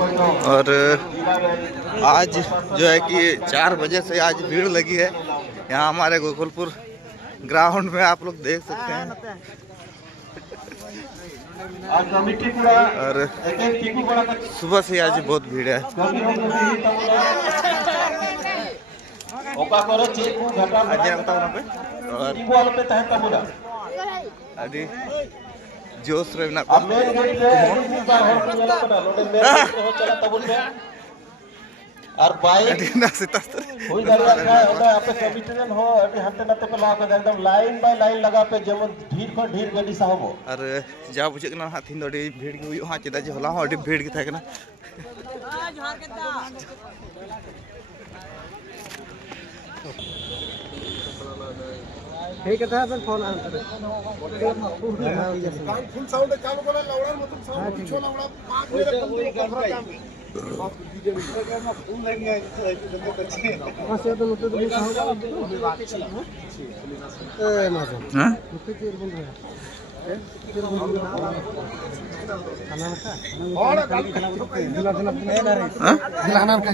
और आज जो है कि 4 बजे से आज भीड़ लगी है यहाँ हमारे गोकुलपुर ग्राउंड में, आप लोग देख सकते हैं। और सुबह से आज बहुत भीड़ है। और अभी जोश रहे और बाइक हुई दरवाजा आपे कमिटमेंट हो हंते नाते पे लाग एकदम लाइन बाय लाइन लगा पे जेमन ढीर पर ढीर गड्डी साहब और जा बुझे ना हाथ हिंदो डी भीड़ के हुई हां चेदा जे होला हो डी भीड़ के थाकना जोहार के दा ठीक है अपन फोन आंसर फुल साउंड चालू करे लाउडर मतलब साउंड पीछे लाउडर 5 मिनट कम बात डीजे में फुल लेंगे ऐसे तो मतलब नहीं होगा ए माजन हां मुझे देर बोल रहा है देर बोल रहा है खाना का और दिला दिला नहीं रहे हां दिलाना का